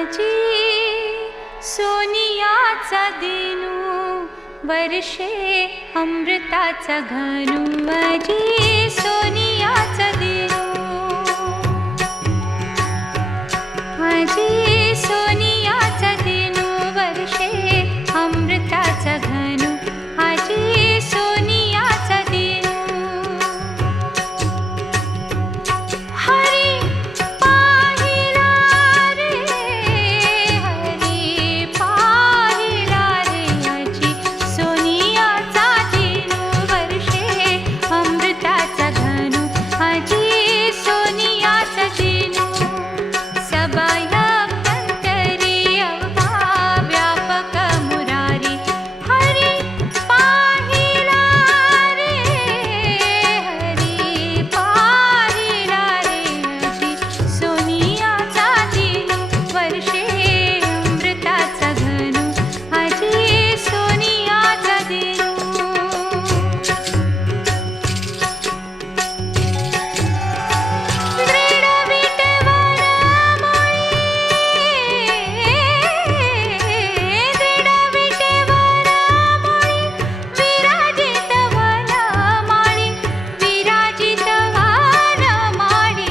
आजी सोनियाचा दिनू वर्षे अमृताचा घनू आजी सोनियाचा दिनू आजी सोनियाचा दिनू वर्षे अमृताचा घनू आजी सोनियाचा दिनू हरी पाहिला रे हरी पाहिला रे आजी सोनियाचा दिनू वर्षे अमृताचा घनू आजी सोनियाचा दिनू सबाया अंतरी अवघा व्यापक मुरारी हरी पाहिला रे हरी पाहिला रे आजी सोनियाचा दिनू वर्षे अमृताचा घनू आजी सोनियाचा दिनू दृढ विटेवर विराजित वनमाळी विराजित वनमाळी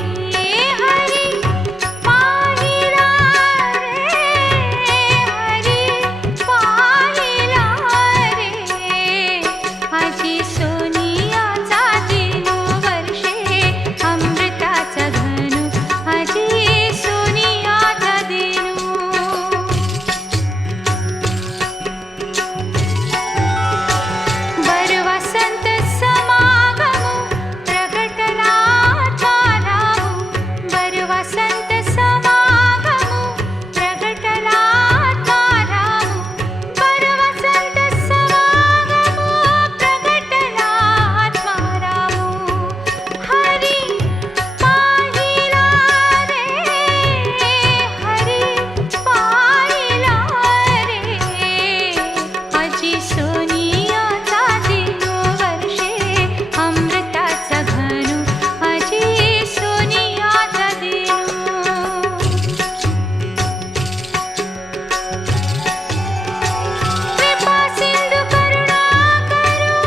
हरी पाहिला रे हरी पाहिला रे आजी सोनियाचा दिनू वर्षे अमृताचा घनू आजी सोनियाचा दिनू बर वसंत समागमू प्रगटला तारामू बर वसंत समागमू प्रगटला तारामू बर वसंत समागमू प्रगटला तारामू हरी पाहिला रे हरी पाहिला रे आजी सोनियाचा दिनू वर्षे अमृताचा घनू आजी सोनियाचा दिनू कृपा सिंधू करुणा करू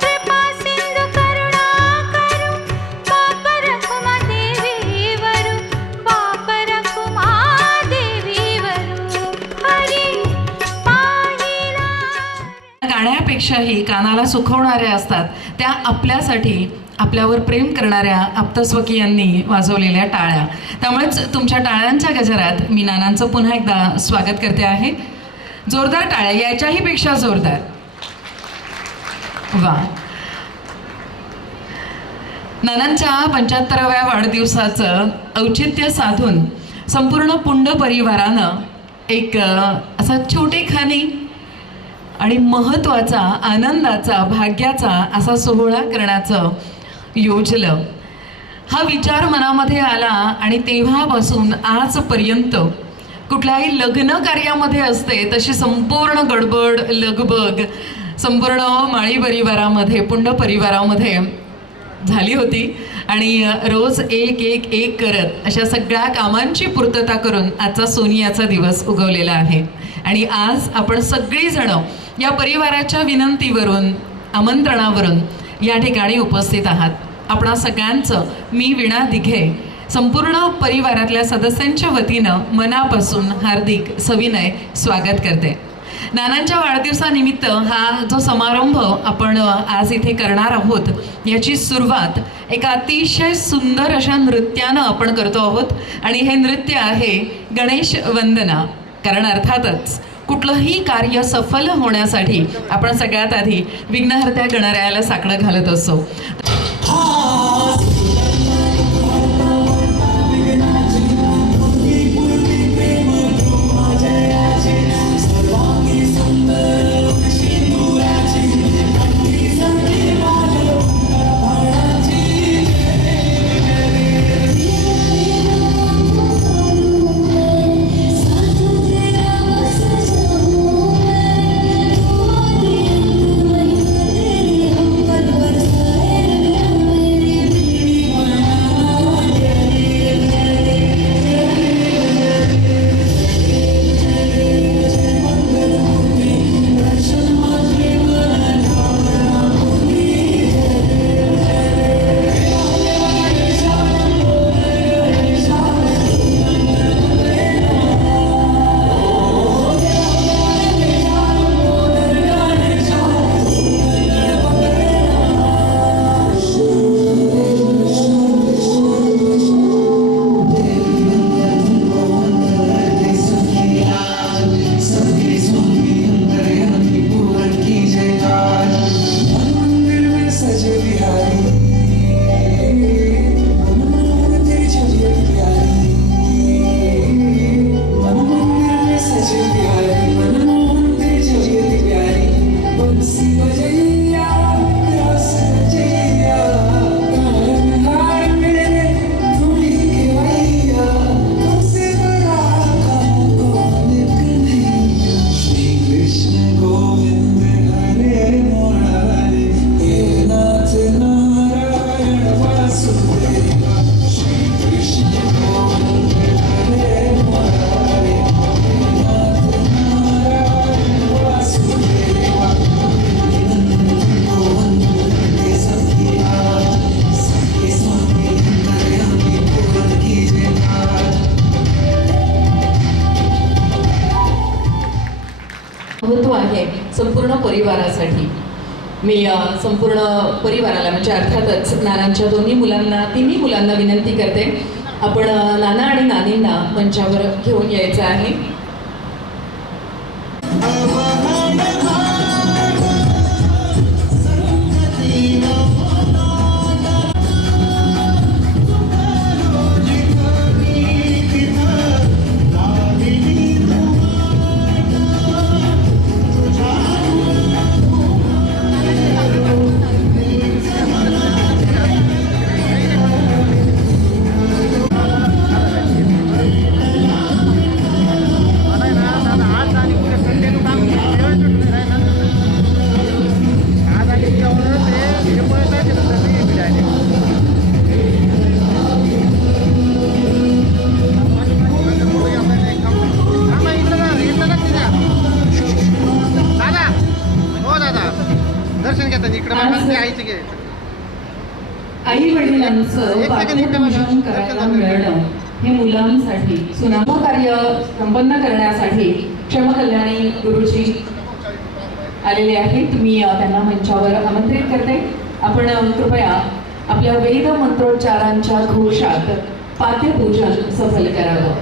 कृपा सिंधू करुणा करू पाप रखुमा देवीवरू पाप रखुमा देवीवरू हरी पाहिला गाण्यापेक्षाही कानाला सुखवणाऱ्या असतात त्या आपल्यासाठी आपल्यावर प्रेम करणाऱ्या आप्तस्वकीयांनी वाजवलेल्या टाळ्या. त्यामुळेच तुमच्या टाळ्यांच्या गजरात मी नानांचं पुन्हा एकदा स्वागत करते आहे. जोरदार टाळ्या, याच्याही पेक्षा जोरदार. वा. नानांच्या 75व्या वाढदिवसाचं औचित्य साधून संपूर्ण पुंड परिवारानं एक असा छोटेखानी आणि महत्त्वाचा आनंदाचा भाग्याचा असा सोहळा करण्याचं योजलं. हा विचार मनामध्ये आला आणि तेव्हापासून आजपर्यंत कुठल्याही लग्न कार्यामध्ये असते तशी संपूर्ण गडबड लगबग संपूर्ण माळी परिवारामध्ये पुंड परिवारामध्ये झाली होती आणि रोज एक एक एक करत अशा सगळ्या कामांची पूर्तता करून आजचा सोनियाचा दिवस उगवलेला आहे. आणि आज आपण सगळीजणं या परिवाराच्या विनंतीवरून आमंत्रणावरून या ठिकाणी उपस्थित आहात. आपणा सगळ्यांचं मी वीणा दिघे संपूर्ण परिवारातल्या सदस्यांच्या वतीनं मनापासून हार्दिक सविनय स्वागत करते. नानांच्या वाढदिवसानिमित्त हा जो समारंभ आपण आज इथे करणार आहोत याची सुरुवात एका अतिशय सुंदर अशा नृत्यानं आपण करतो आहोत. आणि हे नृत्य आहे गणेश वंदना. कारण अर्थातच कुठलंही कार्य सफल होण्यासाठी आपण सगळ्यात आधी विघ्नहर्त्या गणरायाला साकडं घालत असतो. संपूर्ण परिवारासाठी मी संपूर्ण परिवाराला म्हणजे अर्थातच नानांच्या तिन्ही मुलांना विनंती करते, आपण नाना आणि नानींना मंचावर घेऊन यायचं आहे. आई वडिलांचं पाठपोषण करायला मिळणं हे मुलांसाठी सुनाम कार्य संपन्न करण्यासाठी क्षमकल्याणी गुरुजी आलेले आहेत. मी त्यांना मंचावर आमंत्रित करते. आपण कृपया आपल्या वेद मंत्रोच्चारांच्या घोषात पाद्यपूजन सफल करावं.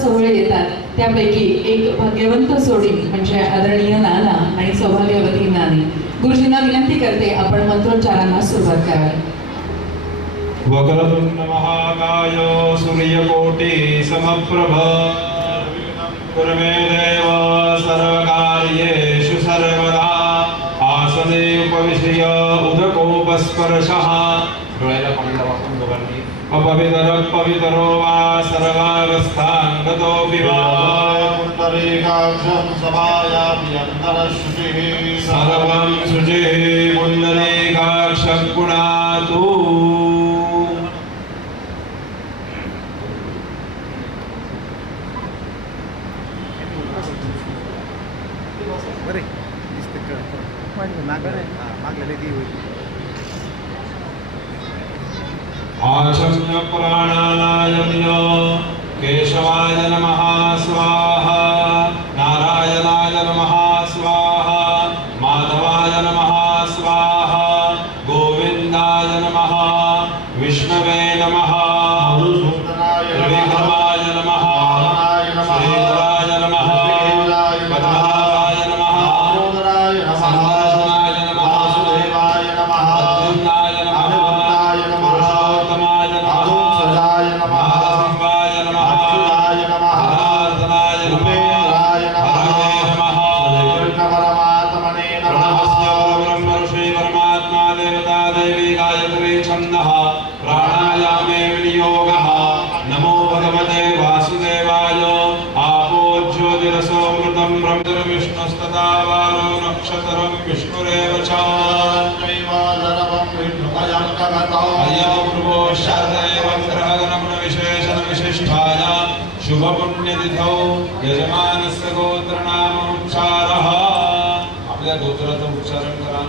सोहळे येतात त्यापैकी एक भाग्यवंत जोडी म्हणजे आदरणीय नाना आणि सौभाग्यवती नानी. गुरुजींना विनंती करते आपण मंत्रोच्चारांना सुरुवात करावी. वक्रतुंड महाकाय सूर्यकोटि समप्रभ कुर्मे देव सर्वकार्येषु सर्वदा आसने उपविश्य उदकोपस्पर्शः डोळ्याला पाणी वापरून दोघांनी पवितरो वा सर्वावस्थांगतोऽपि वा पुण्डरीकाक्षं सभायाभ्यन्तरशुचिः सर्वं शुचिः पुण्डरीकाक्षं पुनातु. आचम्य प्राणानायम्य केशवाय नमः स्वाहा, नारायणाय नमः स्वाहा, माधवाय नमः स्वाहा, गोविन्दाय नमः, विष्णवे नमः, त्रिविक्रमाय नमः, श्रीधराय नमः, पद्मनाभाय नमः, सर्वनाशनाय नमः, वासुदेवाय नमः, अर्जुनाय नमः, पुरुषोत्तमाय नमः, सदाय नमः, शिवाय नमः, अच्युताय नमः, जनार्दनाय नमः, हरये नमः, परमात्मने नमः. ब्रह्म ऋषि परमात्मा देवता देवी गायत्री छन्दः प्राणायामे विनियोगः. नमो भगवते वासुदेवाय. आपो ज्योतिरसोऽमृतं ब्रह्म विष्णुस्तथा वारो नक्षत्रं विष्णुरेव च. अयपूर्वो शरदैवं ग्रहगणगुणविशेषणविशिष्टाय शुभपुण्यतिथौ यजमानस्य गोत्रनामोच्चारः. आपल्या गोत्राचं उच्चारण करा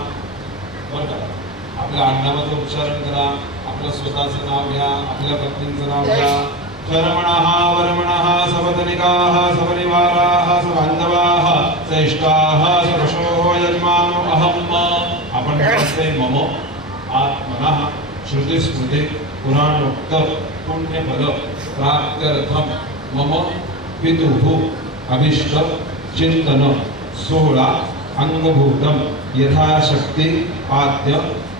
बरं का. आपल्या आडनावाचं उच्चारण करा. आपलं स्वतःचं नाव घ्या, आपल्या पत्नीचं नाव घ्या. कर्मणः वर्मणः सपत्निकाः सपरिवाराः सबान्धवाः सइष्टाः सर्वशोः यजमानो अहम्. आपण म्हणते मम आत्मनः श्रुतिस्मृति पुराणोक्त पुण्यफल प्राप्त्यर्थं मम पितुः अभिष्ट चिंतन 16 अंगभूतं यथाशक्ति पाद्य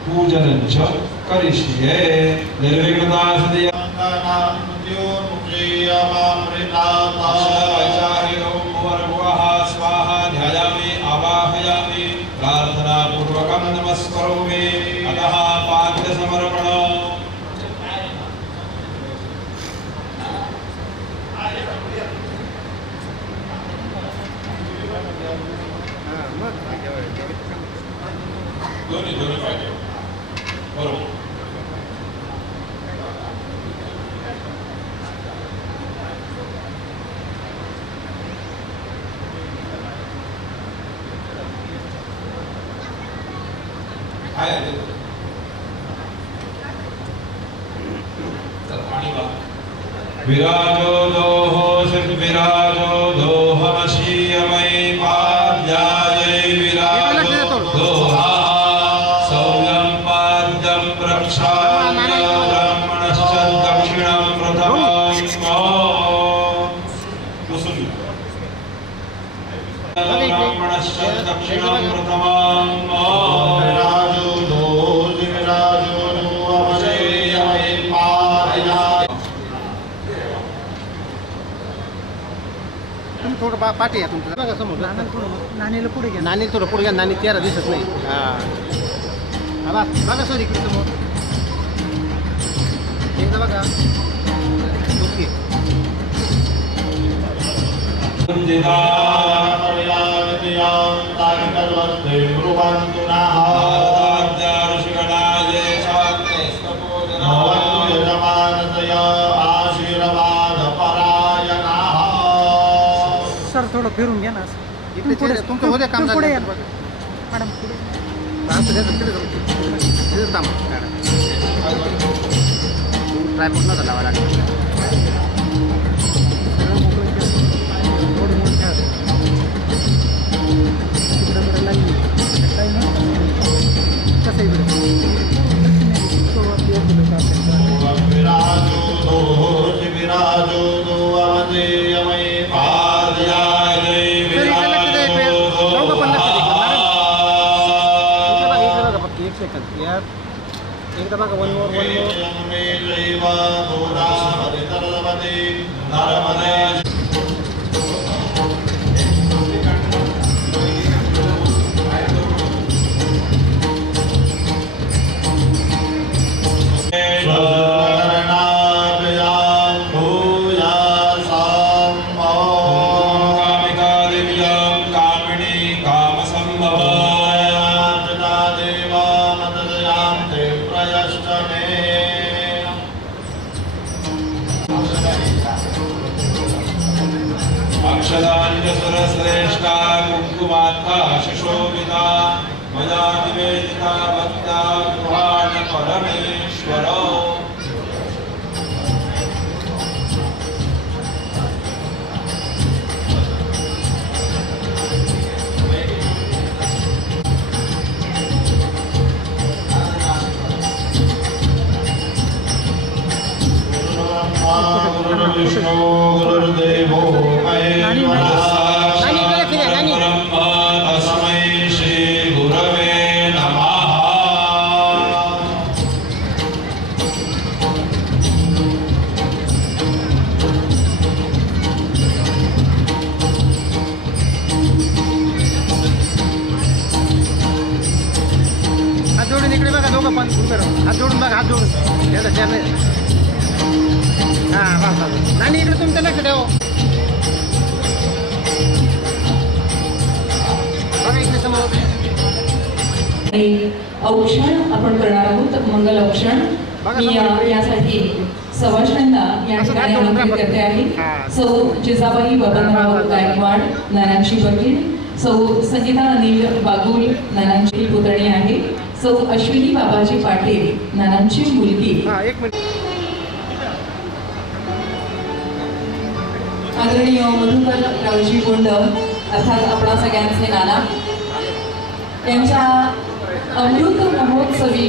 पूजनञ्च करिष्ये. निर्विघ्नता सदया स्वाहा ध्यायामि आवाहयामि प्रार्थनापूर्वकं नमस्करोमि. अतः पाद्य समर्पण. दोन्ही पाहिजे बरोबर. काय आहे ते? तर पाणी बघा. विराजो दोहो विराजो दोहमशीयमयी पाद्यायै विराजो दोहा सौम्यं पाद्यं प्रक्षाल्य ब्राह्मणश्च दक्षिणं प्रथमं ब्राह्मणश्च दक्षिणं प्रथमं विराजो दोहो विराजो दोहमशीयमयी पाद्यायै. थोडं पाठी आहे तुमचं बघा समोर नाणीला पुढे घ्या. नाणी थोडं पुढे घ्या. नाणी चेहरा दिसत नाही. बघा सर इकडे समोर एकदा बघा. ओके. सर थोडं फिरून घ्या ना. इकडे तुमचं होते काम पुढे या मॅडम. पुढे ट्रायपॉड नव्हता लावा लागला. एकदा बघा. वन मोर अक्षदाञ्जसुरश्रेष्ठा कुङ्कुमात्ता शशोभिता मया निवेदिता भक्ता गृहाण परमेश्वर. विष्णु गुरुर्देवो ब्रह्मा तस्मै श्री गुरवे नमः. हात जोडून इकडे बघा. दोघं पण हात जोडून बघा. हात जोडून याला चॅनल. हां बघा. नाणी इकडे तुमचं लक्ष ठेव. बघा इकडे समोर. औक्षण आपण करणार आहोत. मंगल औक्षण. मी यासाठी सवाष्ण्यांना या ठिकाणी आमंत्रित करते आहे. सौ जिजाबाई बबनराव गायकवाड नानांची बहीण, सौ संगीता अनिल बागुल नानांची पुतणी आहे, सौ अश्विनी बाबाजी पाटील नानांची मुलगी. एक मिनिट. आदरणीय मधुकर रावजी गुंड अर्थात आपणा सगळ्यांचे नाना यांच्या अमृत महोत्सवी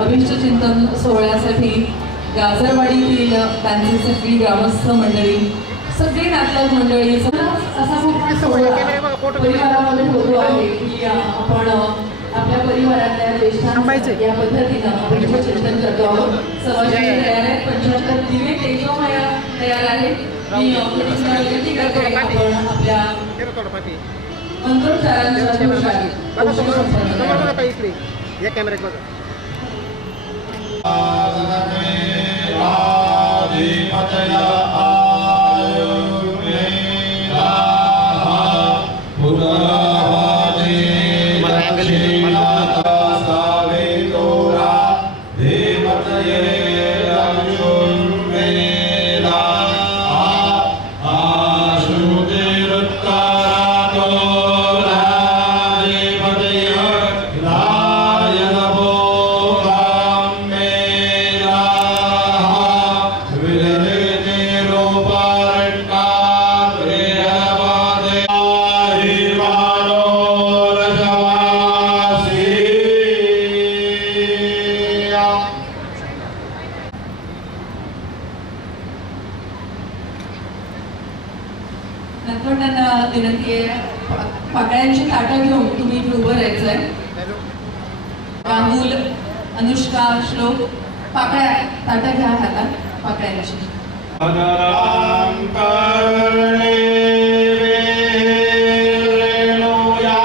अभिष्टचिंतन सोहळ्यासाठी गाजरवाडीतील त्यांची सगळी ग्रामस्थ मंडळी, सगळी नाटक मंडळी असा खूप सोहळा परिवारामध्ये होतो आहे की आपण आपल्या परिवारातल्या ज्येष्ठांना या पद्धतीनं अभिष्टचिंतन करतो आहोत. समाजाने तयार आहेत. 75 दिवे तेजोमया तयार आहेत. मी विनंती करते आपण आपल्या मंत्रोच्चारांच्या जोशात इकडे या कॅमेऱ्यात बघा. लायन नातवंडांना विनंती आहे, पाकळ्यांची ताटं घेऊन तुम्ही इथे उभं राहायचं आहे. राहुल, अनुष्का, श्लोक, पाकळ्या ताटं घ्या हातात पाकळ्यांची. अदरां कर्णे वेणुया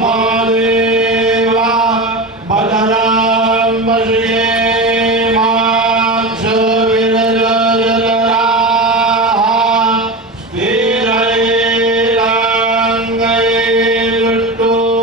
मदेवा बदरां वज्ये माक्षविरजलराः स्थिरैराङ्गै लुट्टुवात्मुलस्तानु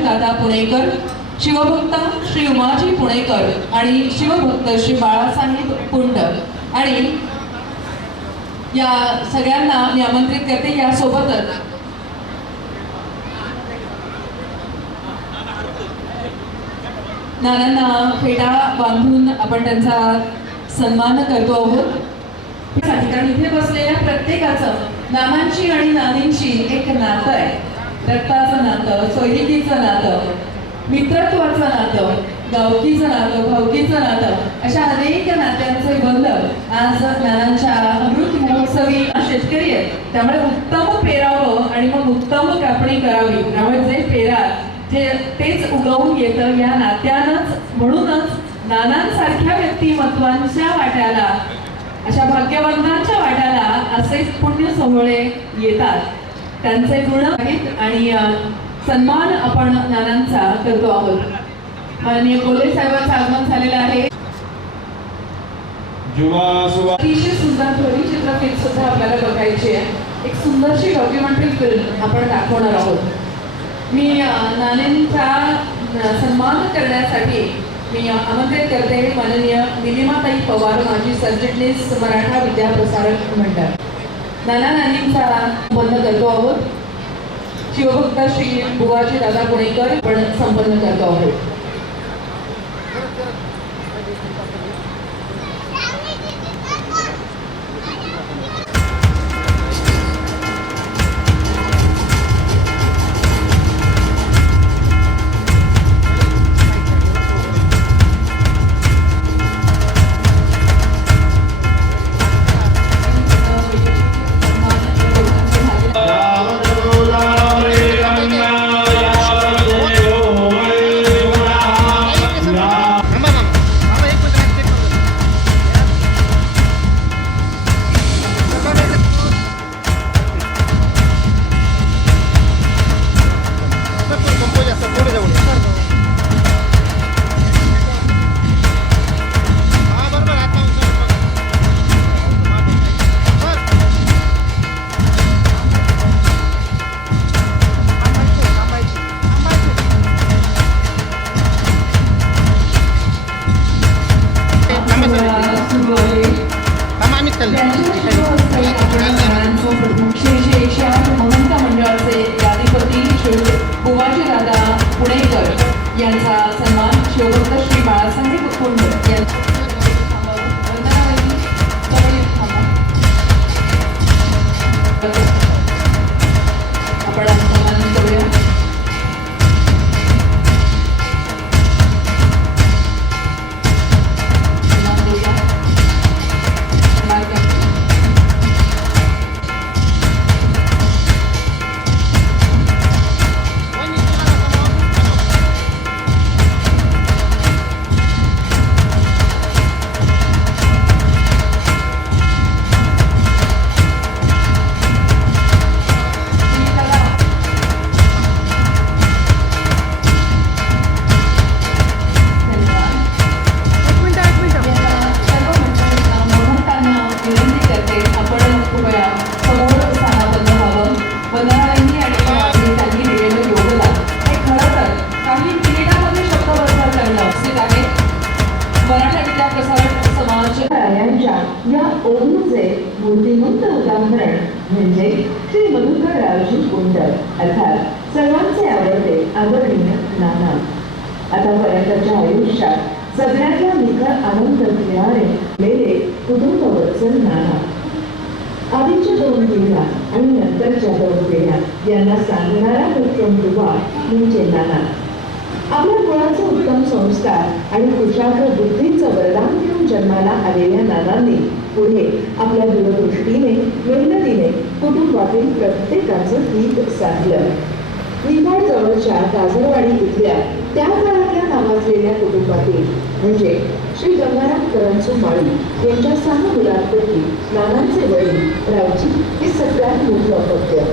दादा पुणेकर, शिवभक्त श्री उमाजी पुणेकर आणि शिवभक्त श्री बाळासाहेब पुंड आणि या सगळ्यांना मी आमंत्रित करते. यासोबतच नानांना फेटा बांधून आपण त्यांचा सन्मान करतो आहोत. कारण इथे बसलेल्या प्रत्येकाचं नानांची आणि नानींची एक नातं आहे. रक्ताचं नातं, सोयरिकीचं नातं, मित्रत्वाचं नातं, गावकीचं नातं, भावकीचं नातं, अशा अनेक नात्यांचे बंध आज नानांच्या अमृत महोत्सवी शेतकरी आहेत. त्यामुळे उत्तम पेरावं आणि मग उत्तम कापणी करावी. त्यामुळे जे पेराल तेच उगवून येतं या नात्यानंच. म्हणूनच नानांसारख्या व्यक्तिमत्वांच्या वाट्याला, अशा भाग्यवंतांच्या वाट्याला असेच पुण्य सोहळे येतात. त्यांचे गुण आहेत आणि सन्मान आपण नानांचा करतो आहोत. माननीय कोल्हे साहेबांचं आगमन झालेलं आहे. अतिशय सुंदर ध्वनी चित्रफित सुद्धा आपल्याला बघायची आहे. एक सुंदरशी डॉक्युमेंटरी फिल्म आपण दाखवणार आहोत. मी नानांचा सन्मान करण्यासाठी मी आमंत्रित करते माननीय निलिमाताई पवार, माजी सरचिटणीस मराठा विद्याप्रसारक मंडळ. नाना नानींचा संपन्न करतो आहोत. शिवभक्त श्री बुवाजी दादा पुणेकर पण संपन्न करतो आहोत. यांचा सन्मान शिवभक्त श्री बाळासाहेब पुंड आपण सन्मान करूया. म्हणजे श्री मधुकररावजी कुंड अर्थात सर्वांचे आवडते आदरणीय नाना. आतापर्यंतच्या आयुष्यात सगळ्यातला निखळ आनंद घेणारे मेले कुटुंबवत्सल नाना. आधीच्या 2 पिढ्या आणि नंतरच्या 2 पिढ्या यांना सांगणारा उत्तम दुवा म्हणजे नाना. आपल्या मुलाचे उत्तम संस्कार आणि कुशाग्र बुद्धीचं वरदान घेऊन जन्माला आलेल्या नानांनी पुढे आपल्या दूरदृष्टीने मेहनतीने कुटुंबातील प्रत्येकाचं हित साधलं. निफाड जवळच्या गाजरवाडी इथल्या त्या काळातल्या नावाजलेल्या कुटुंबातील म्हणजे श्री गंगाराम करंजू माळी यांच्या 6 मुलांपैकी नानांचे वडील रावजी हे सगळ्यात मोठं अपत्य.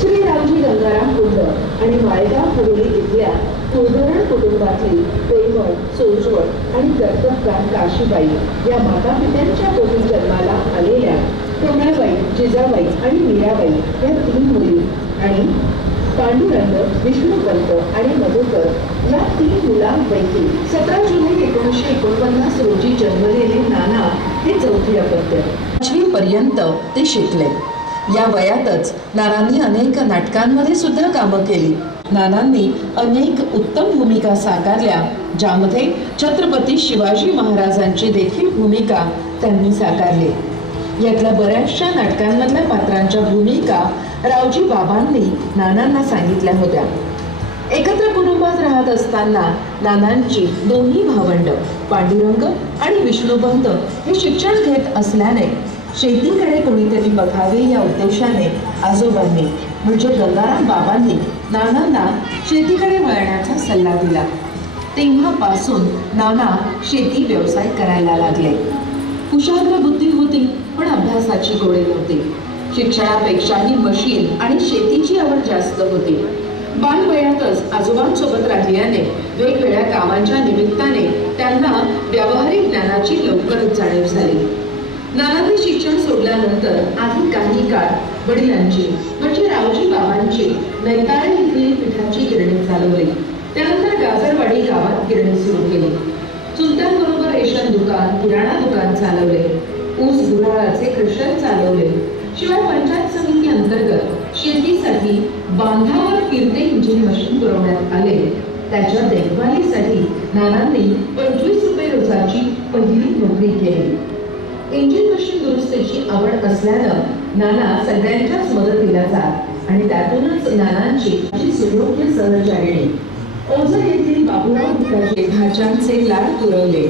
श्री रावजी गंगाराम कुंड आणि माळेगाव हवेली इथल्या कुलधरण कुटुंबातील प्रेमळ, सोज्वळ आणि कर्तबगार काशीबाई या माता पित्यांच्या पोटी जन्माला आलेल्या कमळाबाई, जिजाबाई आणि मीराबाई या 3 मुली आणि पांडुरंग, विष्णुपंत आणि मधुकर या 3 मुलांपैकी 17 जुलै 1949 रोजी जन्मलेले नाना हे 4थी अपत्य. 5वी पर्यंत ते शिकले. या वयातच नानांनी अनेक नाटकांमध्ये सुद्धा कामं केली. नानांनी अनेक उत्तम भूमिका साकारल्या, ज्यामध्ये छत्रपती शिवाजी महाराजांची देखील भूमिका त्यांनी साकारली. यातल्या बऱ्याचशा नाटकांमधल्या पात्रांच्या भूमिका रावजी बाबांनी नानांना सांगितल्या होत्या. एकत्र कुटुंबात राहत असताना नानांची 2 भावंड पांडुरंग आणि विष्णुपंत हे शिक्षण घेत असल्याने शेतीकडे कोणीतरी बघावे या उद्देशाने आजोबांनी म्हणजे गंगाराम बाबांनी नानांना शेतीकडे वळण्याचा सल्ला दिला. तेव्हापासून नाना शेती व्यवसाय करायला लागले. कुशाग्र बुद्धी होती, पण अभ्यासाची गोडी नव्हती. शिक्षणापेक्षाही मशीन आणि शेतीची आवड जास्त होती. बालवयातच आजोबांसोबत राहिल्याने वेगवेगळ्या कामांच्या निमित्ताने त्यांना व्यावहारिक ज्ञानाची लवकरच जाणीव झाली. नानांनी शिक्षण सोडल्यानंतर आधी काही काळ वडिलांची म्हणजे रावजी बाबांची नैताळी इथली पिठाची गिरणी चालवली. त्यानंतर गाजरवाडी गावात गिरणी सुरू केली. चुलत्यांबरोबर रेशन दुकान, किराणा दुकान चालवले. ऊस गुऱ्हाळाचे क्रशर चालवले. शिवाय पंचायत समिती अंतर्गत शेतीसाठी बांधावर फिरते इंजिन मशीन पुरवण्यात आले. त्याच्या देखभालीसाठी नानांनी 25 रुपये रोजाची पहिली नोकरी केली. इंजिन मशीन दुरुस्तीची आवड असल्यानं नाना सगळ्यांच्याच मदतीला जात आणि त्यातूनच नानांची सुयोग्य सहचारिणी ओझर येथील बाबूराव भिकाजी भाज्यांचे लाड पुरवले.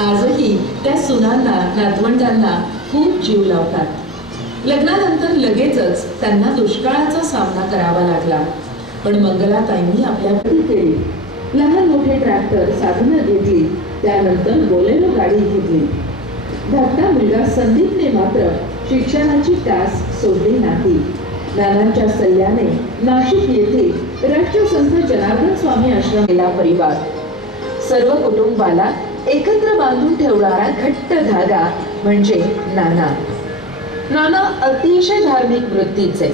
आजही त्या सुनांना, नातवंडांना खूप जीव लावतात. लग्नानंतर लगेचच त्यांना दुष्काळाचा सामना करावा लागला, पण मंगलाताईंनी आपल्या केली. लहान मोठे ट्रॅक्टर साधनं घेतली. त्यानंतर बोलेरो गाडी घेतली. धाकटा मुलगा संदीपने मात्र शिक्षणाची त्यास सोडली नाही. नानांच्या सल्ल्याने नाशिक येथे राष्ट्रसंत जनार्दन स्वामी आश्रम केला परिवार. सर्व कुटुंबाला एकत्र बांधून ठेवणारा घट्ट धागा म्हणजे नाना. नाना अतिशय धार्मिक वृत्तीचे.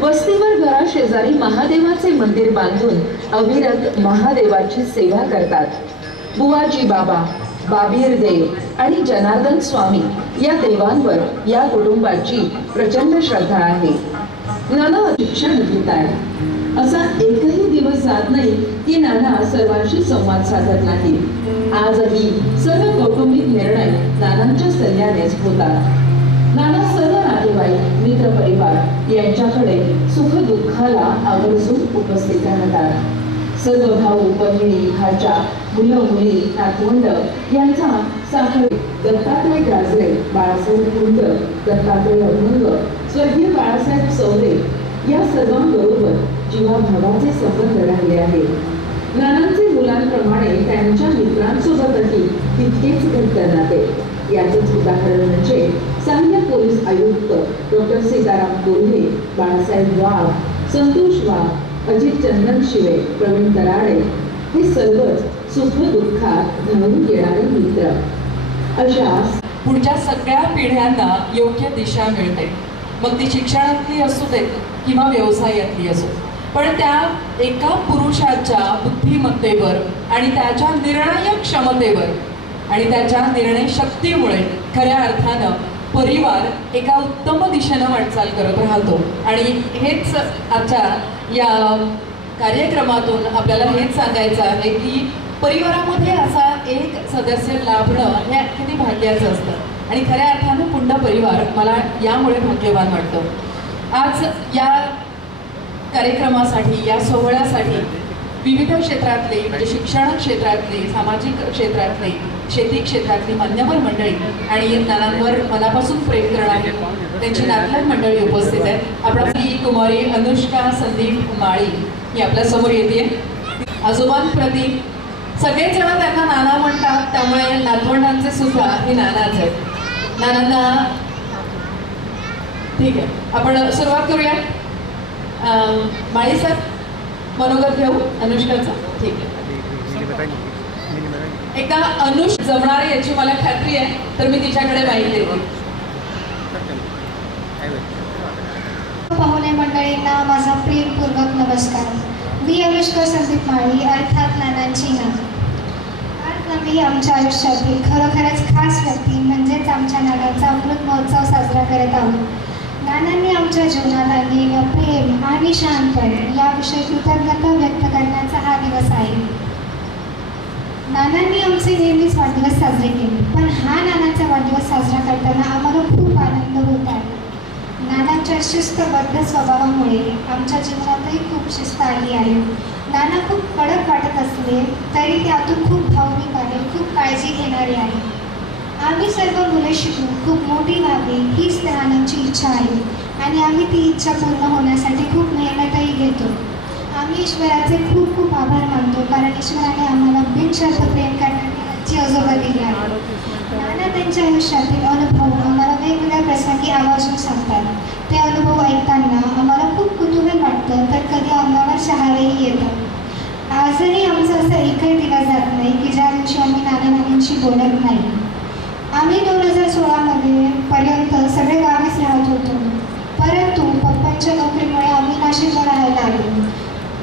वस्तीवर घराशेजारी महादेवाचे मंदिर बांधून अविरत महादेवाची सेवा करतात. बुवाजी बाबा, बाबीर देव आणि जनार्दन स्वामी या देवांवर या कुटुंबाची प्रचंड श्रद्धा आहे. नाना शिक्षण घेत आहे. असा एकही दिवस जात नाही की नाना सर्वांशी संवाद साधत नाही. आजही सर्व कौटुंबिक निर्णय नानांच्या सल्ल्यानेच होतात. नाना सर्व नातेवाईक, मित्रपरिवार यांच्याकडे सुख दुःखाला आवर्जून उपस्थित राहतात. सर्व भाऊ, बहिणी, भाच्या, मुलं, मुली, नातवंड यांचा साखर दत्तात्रय गाजरे, बाळासाहेब कुंड, दत्तात्रय अभंग, स्वर्गीय बाळासाहेब चौरे या सर्वांबरोबर जीवाभावाचे संबंध राहिले आहेत. नानांचे मुलांप्रमाणे त्यांच्या मित्रांसोबतही तितकेच घट्ट नाते. याचंच उदाहरण म्हणजे सहाय्यक पोलीस आयुक्त डॉक्टर सीताराम कोल्हे, बाळासाहेब वाघ, संतोष वाघ, अजित चंदन शिवे, प्रवीण दराडे हे सर्वच सुख दुःखात धावून येणारे मित्र. अशा पुढच्या सगळ्या पिढ्यांना योग्य दिशा मिळते, मग ती शिक्षणातली असू दे किंवा व्यवसायातली असो. पण त्या एका पुरुषाच्या बुद्धिमत्तेवर आणि त्याच्या निर्णय क्षमतेवर आणि त्याच्या निर्णय शक्तीमुळे खऱ्या अर्थानं परिवार एका उत्तम दिशेनं वाटचाल करत राहतो. आणि हेच आजच्या या कार्यक्रमातून आपल्याला हेच सांगायचं आहे की परिवारामध्ये असा एक सदस्य लाभणं हे किती भाग्याचं असतं आणि खऱ्या अर्थानं पुंड परिवार मला यामुळे भाग्यवान वाटतो. आज या कार्यक्रमासाठी, या सोहळ्यासाठी विविध क्षेत्रातले म्हणजे शिक्षण क्षेत्रातले, सामाजिक क्षेत्रातले, शेती क्षेत्रातली मान्यवर मंडळी आणि नानांवर मनापासून प्रेम करणारी त्यांची नातलग मंडळी उपस्थित आहेत. आपली कुमारी अनुष्का संदीप माळी ही आपल्यासमोर येते. आजोबांप्रती सगळेजण त्यांना नाना म्हणतात, त्यामुळे नातवंडांचे सुद्धा हे नानाच आहेत. नानांना ठीक आहे, आपण सुरुवात करूया. माळी सर मनोगत घेऊ अनुष्काचं. ठीक आहे, एकदा अनुष जमणार याची मला खात्री आहे, तर मी तिच्याकडे पाहिजे. पाहुणे मंडळींना माझा प्रेमपूर्वक नमस्कार. मी अनुष्का संदीप माळी अर्थात नानांची नात. आज आम्ही आमच्या आयुष्यातील खरोखरच खास व्यक्ती म्हणजेच आमच्या नानांचा अमृत महोत्सव साजरा करत आहोत. नानांनी आमच्या जीवनात आणलेलं प्रेम आणि शहाणपण याविषयी कृतज्ञता व्यक्त करण्याचा हा दिवस आहे. नानांनी आमचे नेहमीच वाढदिवस साजरे केले, पण हा नानांचा वाढदिवस साजरा करताना आम्हाला खूप आनंद होत आहे. नानांच्या शिस्तबद्ध स्वभावामुळे आमच्या जीवनातही खूप शिस्त आली आहे. नाना खूप कडक वाटत असले तरी त्यातून खूप भावनिक आहे, खूप काळजी घेणारे आहे. आम्ही सर्व मुले शिकून खूप मोठी व्हावी हीच नानांची इच्छा आहे आणि आम्ही ती इच्छा पूर्ण होण्यासाठी खूप मेहनतही घेतो. आम्ही ईश्वराचे खूप खूप आभार मानतो, कारण ईश्वराने आम्हाला बिनशर्त प्रेम करण्याची आजची आजोबा दिली आहे. नाना त्यांच्या आयुष्यातील अनुभव आम्हाला वेगवेगळ्या प्रसंगी आवर्जून सांगतात. ते अनुभव ऐकताना आम्हाला खूप कुतूहल वाटतं, तर कधी अंगावर शहारेही येतं. आजही आमचं असं एकही दिवस जात नाही की ज्या दिवशी आम्ही नाना नानींशी बोलत नाही. आम्ही 2016 पर्यंत सगळे गावीच राहत होतो, परंतु पप्पांच्या नोकरीमुळे आम्ही नाशिकला राहायला आलो.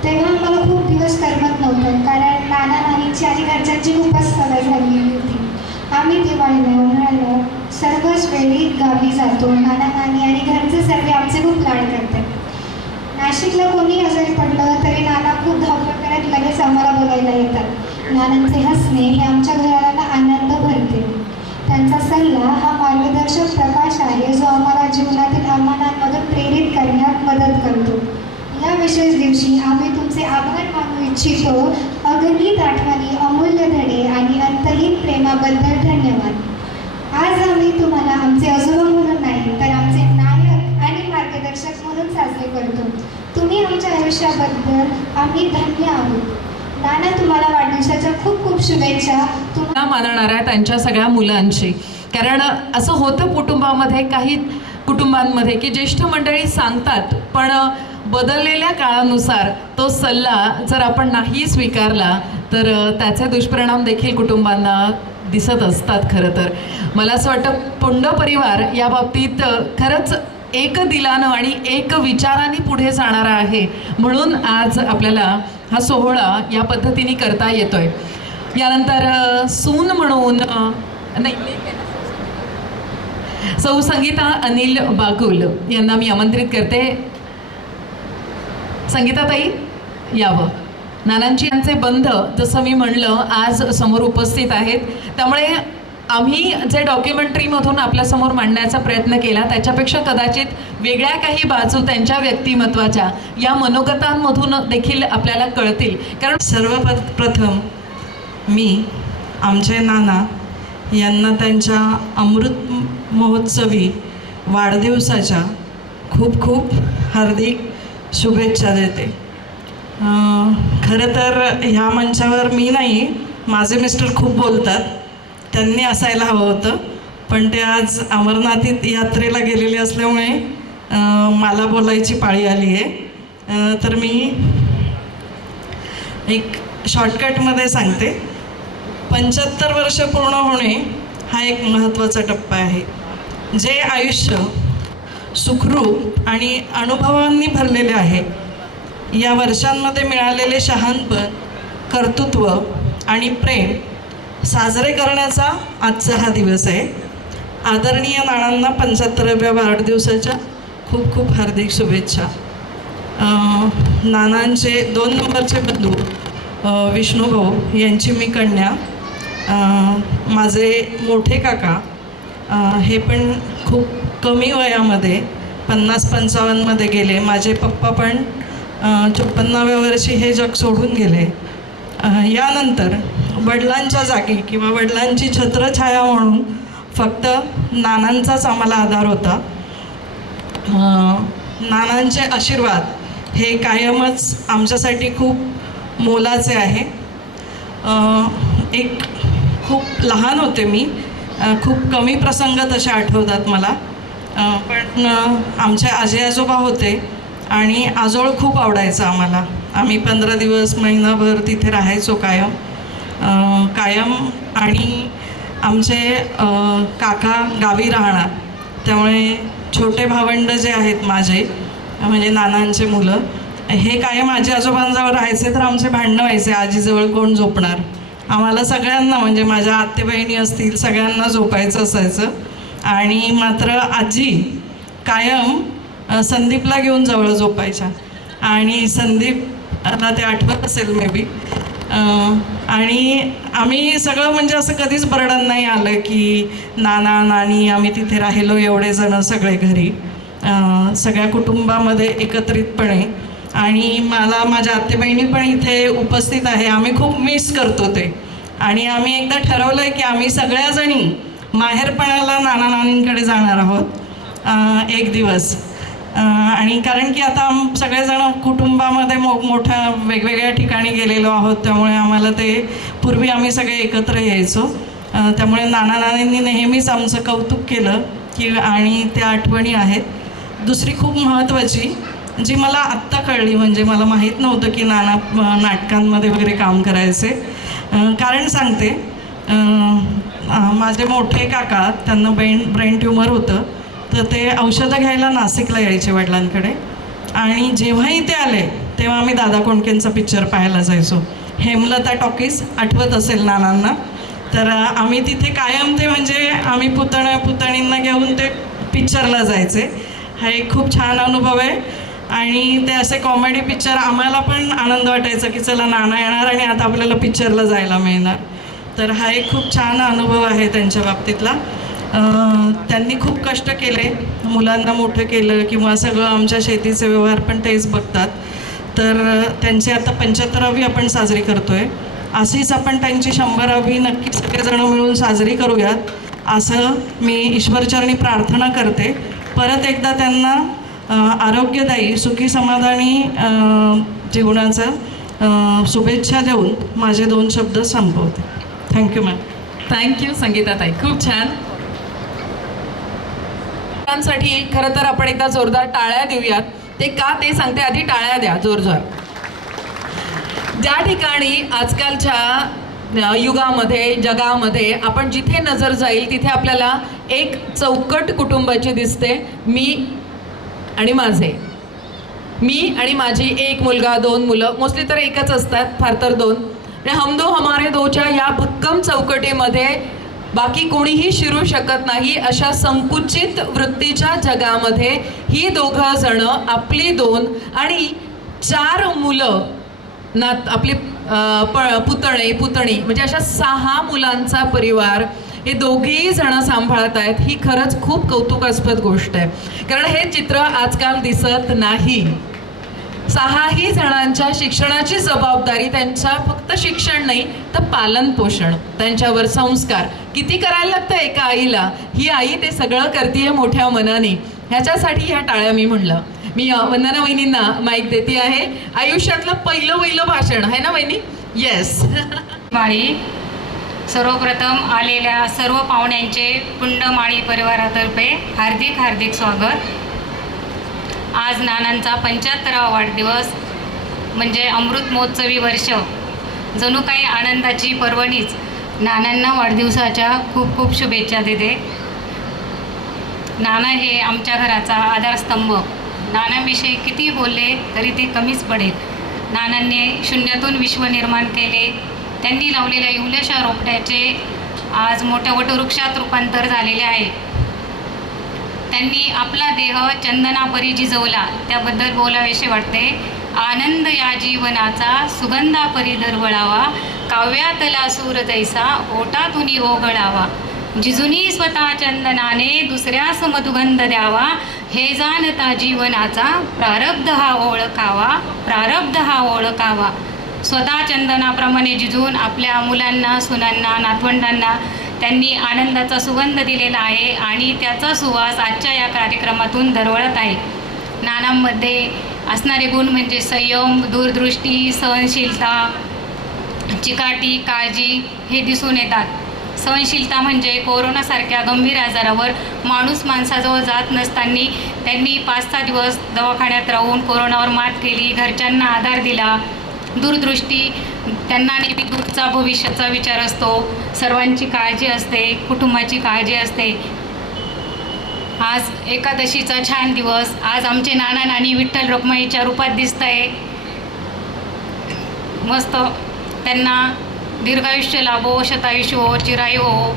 तेव्हा आम्हाला खूप दिवस करमत नव्हतं, कारण नाना नानींची आणि घरच्यांची खूपच सवय झालेली होती. आम्ही दिवाळीला, उन्हाळ्याला सर्वच वेळी गावी जातो. नाना नानी आणि घरचे सर्व आमचे खूप लाड करतात. नाशिकला कोणी आजारी पडलं तरी नाना खूप धावपळ करत लगेच आम्हाला बोलायला येतात. नानांचे हसणे हे आमच्या घराला आनंद भरते. त्यांचा सल्ला हा मार्गदर्शक प्रकाश आहे, जो आम्हाला जीवनातील आव्हानांमधून प्रेरित करण्यात मदत करतो. या विशेष दिवशी आम्ही तुमचे आभार मानू इच्छितो. अगणित आठवणी, अमूल्य धडे आणि अंतहीन प्रेमाबद्दल धन्यवाद. आज आम्ही तुम्हाला आमचे आजोबा म्हणून नाही, तर आमचे नायक आणि मार्गदर्शक म्हणून साजरे करतो. तुम्ही आमच्या आयुष्याबद्दल आम्ही धन्य आहोत. नाना, तुम्हाला वाढदिवसाच्या खूप खूप शुभेच्छा. मानणाऱ्या त्यांच्या सगळ्या मुलांची, कारण असं होतं कुटुंबामध्ये, काही कुटुंबांमध्ये की ज्येष्ठ मंडळी सांगतात, पण बदललेल्या काळानुसार तो सल्ला जर आपण नाही स्वीकारला तर त्याचे दुष्परिणाम देखील कुटुंबांना दिसत असतात. खरं तर मला असं वाटतं पुंड परिवार या बाबतीत खरंच एक दिलानं आणि एक विचाराने पुढे जाणारा आहे, म्हणून आज आपल्याला हा सोहळा या पद्धतीने करता येतोय. यानंतर सून म्हणून नाही, सौ संगीता अनिल बागुल यांना मी आमंत्रित करते. संगीताताई यावं. नानांची यांचे बंध जसं मी म्हणलं आज समोर उपस्थित आहेत, त्यामुळे आम्ही जे डॉक्युमेंटरीमधून आपल्यासमोर मांडण्याचा प्रयत्न केला त्याच्यापेक्षा कदाचित वेगळ्या काही बाजू त्यांच्या व्यक्तिमत्वाच्या या मनोगतांमधून देखील आपल्याला कळतील. कारण सर्वप्रथम मी आमचे नाना यांना त्यांच्या अमृत महोत्सवी वाढदिवसाच्या खूप खूप हार्दिक शुभेच्छा देते. खरं तर ह्या मंचावर मी नाही, माझे मिस्टर खूप बोलतात, त्यांनी असायला हवं होतं, पण ते आज अमरनाथ यात्रेला गेलेले असल्यामुळे मला बोलायची पाळी आली आहे. तर मी एक शॉर्टकटमध्ये सांगते. 75 वर्ष पूर्ण होणे हा एक महत्त्वाचा टप्पा आहे. जे आयुष्य सुखरूप आणि अनुभवांनी भरलेले आहे, या वर्षांमध्ये मिळालेले शहाणपण, कर्तृत्व आणि प्रेम साजरे करण्याचा आजचा हा दिवस आहे. आदरणीय नानांना 75व्या वाढदिवसाच्या खूप खूप हार्दिक शुभेच्छा. नानांचे 2 नंबरचे बंधू विष्णुभाऊ यांची मी कन्या. माझे मोठे काका हे पण खूप कमी वयामध्ये 50-55मध्ये गेले. माझे पप्पा पण 54व्या वर्षी हे जग सोडून गेले. यानंतर वडिलांच्या जागी किंवा वडिलांची छत्रछाया म्हणून फक्त नानांचाच आम्हाला आधार होता. नानांचे आशीर्वाद हे कायमच आमच्यासाठी खूप मोलाचे आहे. एक खूप लहान होते मी, खूप कमी प्रसंग तसे आठवतात मला, पण आमचे आजी आजोबा होते आणि आजोळ खूप आवडायचं आम्हाला. आम्ही 15 दिवस महिनाभर तिथे राहायचो कायम. आणि आमचे काका गावी राहणार, त्यामुळे छोटे भावंड जे आहेत माझे म्हणजे नानांचे मुलं, हे कायम आजी आजोबांजवळ राहायचे. तर आमचे भांडणं व्हायचे, आजीजवळ कोण झोपणार. आम्हाला सगळ्यांना म्हणजे माझ्या आत्ते बहिणी असतील सगळ्यांना झोपायचं असायचं. आणि मात्र आजी कायम संदीपला घेऊन जवळ झोपायच्या. आणि संदीपला ते आठवत असेल मे बी. आणि आम्ही सगळं म्हणजे असं कधीच बर्डन नाही आलं की नाना नानी आम्ही तिथे राहिलो एवढे जण सगळे घरी, सगळ्या कुटुंबामध्ये एकत्रितपणे. आणि मला माझ्या आत्तेबहिणी पण इथे उपस्थित आहे. आम्ही खूप मिस करतो ते. आणि आम्ही एकदा ठरवलं आहे की आम्ही सगळ्याजणी माहेरपणाला नाना नानींकडे जाणार आहोत एक दिवस. आणि कारण की आता सगळेजण कुटुंबामध्ये मोठ्या वेगवेगळ्या ठिकाणी गेलेलो आहोत, त्यामुळे आम्हाला ते पूर्वी आम्ही सगळे एकत्र यायचो. त्यामुळे नाना नानींनी नेहमीच आमचं कौतुक केलं की आणि त्या आठवणी आहेत. दुसरी खूप महत्त्वाची जी मला आत्ता कळली, म्हणजे मला माहीत नव्हतं की नाना नाटकांमध्ये वगैरे काम करायचे. कारण सांगते, माझे मोठे काका त्यांना ब्रेन ट्यूमर होतं, तर ते औषधं घ्यायला नाशिकला यायचे वडिलांकडे. आणि जेव्हाही ते आले तेव्हा आम्ही दादा कोंडकेंचा पिक्चर पाहायला जायचो. हेमलता टॉकीज आठवत असेल नानांना. तर आम्ही तिथे कायम ते म्हणजे आम्ही पुतणींना घेऊन ते पिक्चरला जायचे. हा एक खूप छान अनुभव आहे. आणि ते असे कॉमेडी पिक्चर आम्हाला पण आनंद वाटायचा की चला नाना येणार आणि आता आपल्याला पिक्चरला जायला मिळणार. तर हा एक खूप छान अनुभव आहे त्यांच्या बाबतीतला. त्यांनी खूप कष्ट केले, मुलांना मोठं केलं किंवा सगळं आमच्या शेतीचे व्यवहार पण तेच बघतात. तर त्यांची आता 75वी आपण साजरी करतो आहे. अशीच आपण त्यांची 100वी नक्की सगळेजण मिळून साजरी करूयात असं मी ईश्वरचरणी प्रार्थना करते. परत एकदा त्यांना आरोग्यदायी सुखी समाधानी जीवनाचा शुभेच्छा देऊन माझे 2 शब्द संपवते. Thank you ma'am. थँक्यू संगीताताई, खूप छान. साठी खरं तर आपण एकदा जोरदार टाळ्या देऊयात. ते का ते सांगते, आधी टाळ्या द्या जोरदार. ज्या ठिकाणी आजकालच्या युगामध्ये जगामध्ये आपण जिथे नजर जाईल तिथे आपल्याला एक चौकट कुटुंबाची दिसते. मी आणि माझी एक मुलगा 2 मुलं, मोस्टली तर एकच असतात, फार तर 2. हम दो हमारे दोच्या या भक्कम चौकटीमध्ये बाकी कोणीही शिरू शकत नाही. अशा संकुचित वृत्तीच्या जगामध्ये ही 2 जण, आपली 2 आणि 4 मुलं, आपली पुतणी म्हणजे अशा 6 मुलांचा परिवार हे दोघेही जण सांभाळत आहेत. ही खरंच खूप कौतुकास्पद गोष्ट आहे, कारण हे चित्र आजकाल दिसत नाही. 6ही जणांच्या शिक्षणाची जबाबदारी, त्यांच्या फक्त शिक्षण नाही तर पालन पोषण, त्यांच्यावर संस्कार किती करायला लागतं एका आईला. ही आई ते सगळं करते मोठ्या मनाने. ह्याच्यासाठी ह्या टाळ्या मी म्हणलं. मी वंदना वहिनींना माईक देते आहे. आयुष्यातलं पहिलं भाषण आहे ना वहिनी? येस. माळी, सर्वप्रथम आलेल्या सर्व पाहुण्यांचे कुंडमाळी परिवारातर्फे हार्दिक हार्दिक स्वागत. आज नानांचा 75वा वाढदिवस म्हणजे अमृत महोत्सवी वर्ष, जणू काही आनंदाची पर्वणीच. नानांना वाढदिवसाच्या खूप खूप शुभेच्छा देते. नाना हे आमच्या घराचा आधारस्तंभ. नानांविषयी किती बोलले तरी ते कमीच पडेल. नानांनी शून्यातून विश्व निर्माण केले. त्यांनी लावलेल्या इवल्याशा रोपट्याचे आज मोठ्या वटवृक्षात रूपांतर झालेले आहे. त्यांनी आपला देह चंदनापरी जिजवला, त्याबद्दल बोलावेसे वाटते. आनंद या जीवनाचा सुगंधापरी दरवळावा, काव्यातला सूर जैसा ओटातुनी ओघळावा. जिजुनी स्वतः चंदनाने दुसऱ्यास मधुगंध द्यावा, हे जाणता जीवनाचा प्रारब्ध हा ओळखावा, प्रारब्ध हा ओळखावा. स्वतः चंदनाप्रमाणे जिजून आपल्या मुलांना, सुनांना, नातवंडांना त्यांनी आनंदाचा सुगंध दिलेला आहे आणि त्याचा सुवास आजच्या या कार्यक्रमातून दरवळत आहे. नानांमध्ये असणारे गुण म्हणजे संयम, दूरदृष्टी, सहनशीलता, चिकाटी, काळजी हे दिसून येतात. सहनशीलता म्हणजे कोरोनासारख्या गंभीर आजारावर माणूस माणसाजवळ जात नसताना त्यांनी 5-6 दिवस दवाखान्यात राहून कोरोनावर मात केली, घरच्यांना आधार दिला. दूरदृष्टी, त्यांना नेहमी दूरचा भविष्याचा विचार असतो, सर्वांची काळजी असते, कुटुंबाची काळजी असते. आज एकादशीचा छान दिवस, आज आमचे नाना नानी विठ्ठल रखुमाईच्या रूपात दिसत आहे. मस्त, त्यांना दीर्घायुष्य लाभो, शतायुष्य हो, चिरायू हो.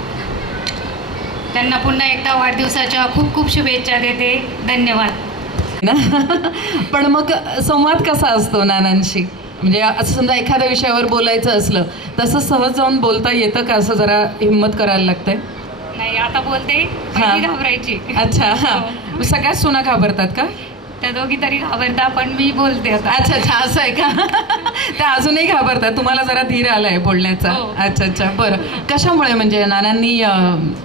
त्यांना पुन्हा एकदा वाढदिवसाच्या खूप खूप शुभेच्छा देते. धन्यवाद. पण मग संवाद कसा असतो नानांशी? म्हणजे असं समजा एखाद्या विषयावर बोलायचं असलं तसं सहज जाऊन बोलता येतं का? असं जरा हिंमत करायला लागतंय. नाही, आता बोलते, हां. पहिली घाबरायची. अच्छा, हां. सगळ्यात सुना घाबरतात का? त्या दोघी तरी घाबरता, पण मी बोलते आता. अच्छा अच्छा, असं आहे का? त्या अजूनही घाबरतात, तुम्हाला जरा धीर आलाय बोलण्याचा. हो. अच्छा अच्छा, बरं. कशामुळे म्हणजे नानांनी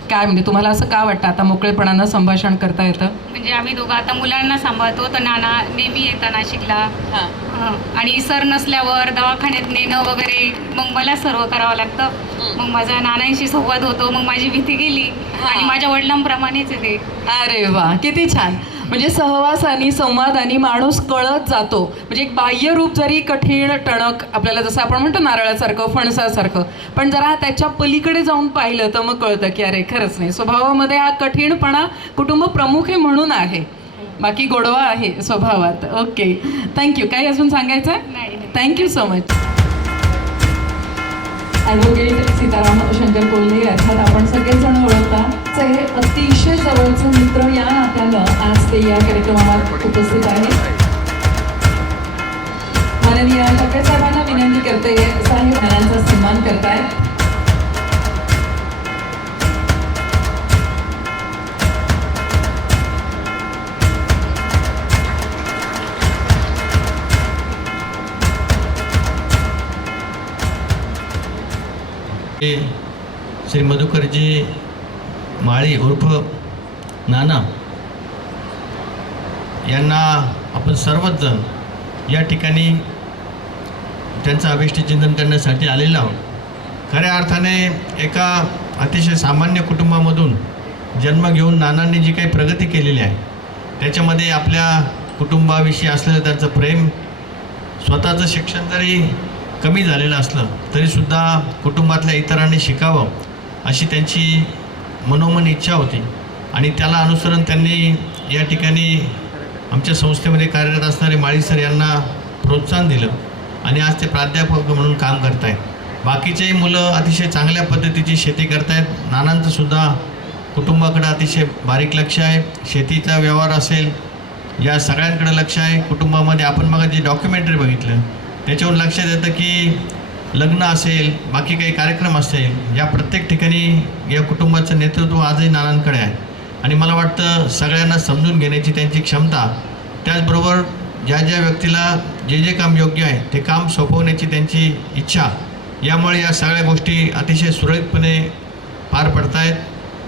काय म्हणजे तुम्हाला असं का वाटतं आता मोकळेपणानं संभाषण करता येतं? म्हणजे आम्ही दोघं आता मुलांना सांभाळतो, तर नाना नेहमी येतात नाशिकला. हां. आणि सर नसल्यावर दवाखान्यात नेणं वगैरे मग मला सर्व करावं लागतं. मग माझा नानांशी संवाद होतो, मग माझी भीती गेली आणि माझ्या वडिलांप्रमाणेच आहे ते. अरे वा, किती छान. म्हणजे सहवास आणि संवाद आणि माणूस कळत जातो. म्हणजे एक बाह्य रूप जरी कठीण, टणक, आपल्याला जसं आपण म्हणतो नारळासारखं, फणसासारखं, पण जरा त्याच्या पलीकडे जाऊन पाहिलं तर मग कळतं की अरे खरंच नाही, स्वभावामध्ये हा कठीणपणा कुटुंब प्रमुख आहे म्हणून आहे, बाकी गोडवा आहे स्वभावात. Okay, thank you. काही अजून सांगायचं आहे? नाही. Thank you so much. Advocate Sitaram Shankar Kolhe अर्थात आपण सगळेजण ओळखता, हे अतिशय जवळचे मित्र या नात्यानं आज ते या कार्यक्रमात उपस्थित आहेत. माननीय ठाकरे साहेबांना विनंती करते, साहेब नानांचा सन्मान करतायत. श्री मधुकरजी माळी उर्फ नाना यांना आपण सर्वच जण या ठिकाणी त्यांचं अभिष्टचिंतन करण्यासाठी आलेलो आहोत. खऱ्या अर्थाने एका अतिशय सामान्य कुटुंबामधून जन्म घेऊन नानांनी जी काही प्रगती केलेली आहे त्याच्यामध्ये आपल्या कुटुंबाविषयी असलेलं त्यांचं प्रेम, स्वतःचं शिक्षण जरी कमी झालेलं असलं तरीसुद्धा कुटुंबातल्या इतरांनी शिकावं अशी त्यांची मनोमन इच्छा होती आणि त्याला अनुसरून त्यांनी या ठिकाणी आमच्या संस्थेमध्ये कार्यरत असणारे माळी सर यांना प्रोत्साहन दिलं आणि आज ते प्राध्यापक म्हणून काम करत आहेत. बाकीचेही मुलं अतिशय चांगल्या पद्धतीची शेती करत आहेत. नानांचंसुद्धा कुटुंबाकडं अतिशय बारीक लक्ष आहे. शेतीचा व्यवहार असेल, या सगळ्यांकडे लक्ष आहे. कुटुंबामध्ये आपण मग जे डॉक्युमेंटरी बघितलं त्याच्यावरून लक्षात येतं की लग्न असेल, बाकी काही कार्यक्रम असेल, या प्रत्येक ठिकाणी या कुटुंबाचं नेतृत्व आजही नानांकडे आहे आणि मला वाटतं सगळ्यांना समजून घेण्याची त्यांची क्षमता, त्याचबरोबर ज्या ज्या व्यक्तीला जे जे काम योग्य आहे ते काम सोपवण्याची त्यांची इच्छा, यामुळे या सगळ्या गोष्टी अतिशय सुरळीतपणे पार पडत आहेत.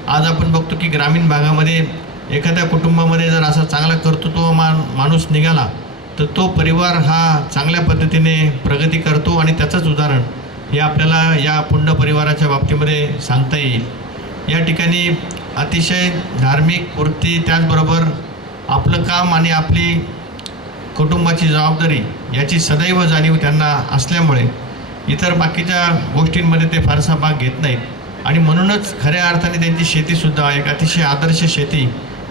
आज आपण बघतो की ग्रामीण भागामध्ये एखाद्या कुटुंबामध्ये जर असा चांगला कर्तृत्ववान माणूस निघाला तर तो परिवार हा चांगल्या पद्धतीने प्रगती करतो आणि त्याचंच उदाहरण हे आपल्याला या पुंड परिवाराच्या बाबतीमध्ये सांगता येईल. या ठिकाणी अतिशय धार्मिक वृत्ती, त्याचबरोबर आपलं काम आणि आपली कुटुंबाची जबाबदारी याची सदैव जाणीव त्यांना असल्यामुळे इतर बाकीच्या गोष्टींमध्ये ते फारसा भाग घेत नाहीत आणि म्हणूनच खऱ्या अर्थाने त्यांची शेतीसुद्धा एक अतिशय आदर्श शेती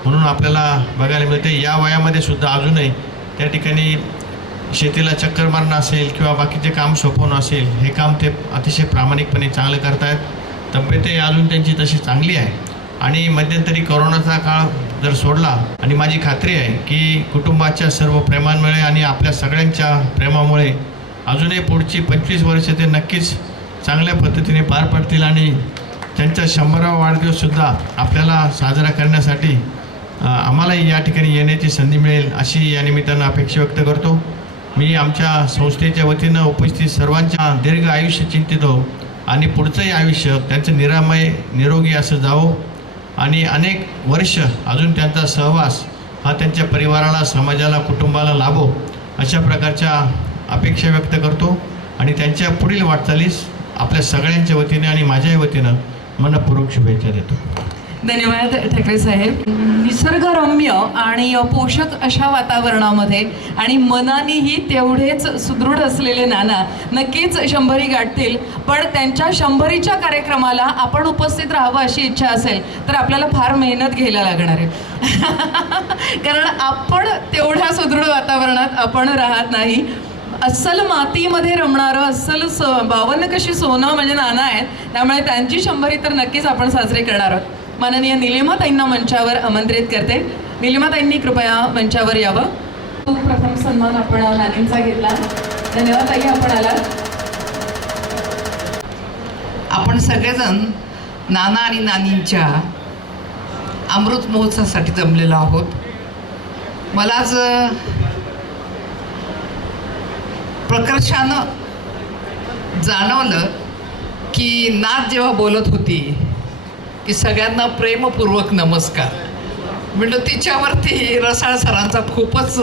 म्हणून आपल्याला बघायला मिळते. या वयामध्ये सुद्धा अजूनही त्या ठिकाणी शेतीला चक्कर मारणं असेल किंवा बाकीचे काम सोपवणं असेल, हे काम ते अतिशय प्रामाणिकपणे चांगलं करत आहेत. तब्येतही अजून त्यांची तशी चांगली आहे आणि मध्यंतरी कोरोनाचा काळ जर सोडला आणि माझी खात्री आहे की कुटुंबाच्या सर्व प्रेमांमुळे आणि आपल्या सगळ्यांच्या प्रेमामुळे अजूनही पुढची 25 वर्ष ते नक्कीच चांगल्या पद्धतीने पार पडतील आणि त्यांचा 100वा वाढदिवससुद्धा आपल्याला साजरा करण्यासाठी आम्हालाही या ठिकाणी येण्याची संधी मिळेल अशी या निमित्तानं अपेक्षा व्यक्त करतो. मी आमच्या संस्थेच्या वतीनं उपस्थित सर्वांच्या दीर्घ आयुष्य चिंतितो आणि पुढचंही आयुष्य त्यांचं निरामय निरोगी असं जावो आणि अनेक वर्ष अजून त्यांचा सहवास हा त्यांच्या परिवाराला, समाजाला, कुटुंबाला लाभो अशा प्रकारच्या अपेक्षा व्यक्त करतो आणि त्यांच्या पुढील वाटचालीस आपल्या सगळ्यांच्या वतीने आणि माझ्याही वतीनं मनपूर्वक शुभेच्छा देतो. धन्यवाद ठाकरे साहेब. निसर्गरम्य आणि पोषक अशा वातावरणामध्ये आणि मनानेही तेवढेच सुदृढ असलेले नाना नक्कीच 100 गाठतील. पण त्यांच्या 100च्या कार्यक्रमाला आपण उपस्थित राहावं अशी इच्छा असेल तर आपल्याला फार मेहनत घ्यायला लागणार आहे. कारण आपण तेवढ्या सुदृढ वातावरणात आपण राहत नाही. अस्सल मातीमध्ये रमणारं अस्सल 52 कशी सोनं म्हणजे नाना आहेत. त्यामुळे त्यांची 100 तर नक्कीच आपण साजरी करणार आहोत. माननीय निलिमाताईंना मंचावर आमंत्रित करते. निलिमाताईंनी कृपया मंचावर यावं. प्रथम सन्मान आपण नानींचा घेतला. धन्यवाद ताई, आपण आलात. आपण सगळेजण नाना आणि नानींच्या अमृत महोत्सवासाठी जमलेलो आहोत. मला आज प्रकर्षानं जाणवलं की नात जेव्हा बोलत होती की सगळ्यांना प्रेमपूर्वक नमस्कार, म्हणजे तिच्यावरती रसाळ सरांचा खूपच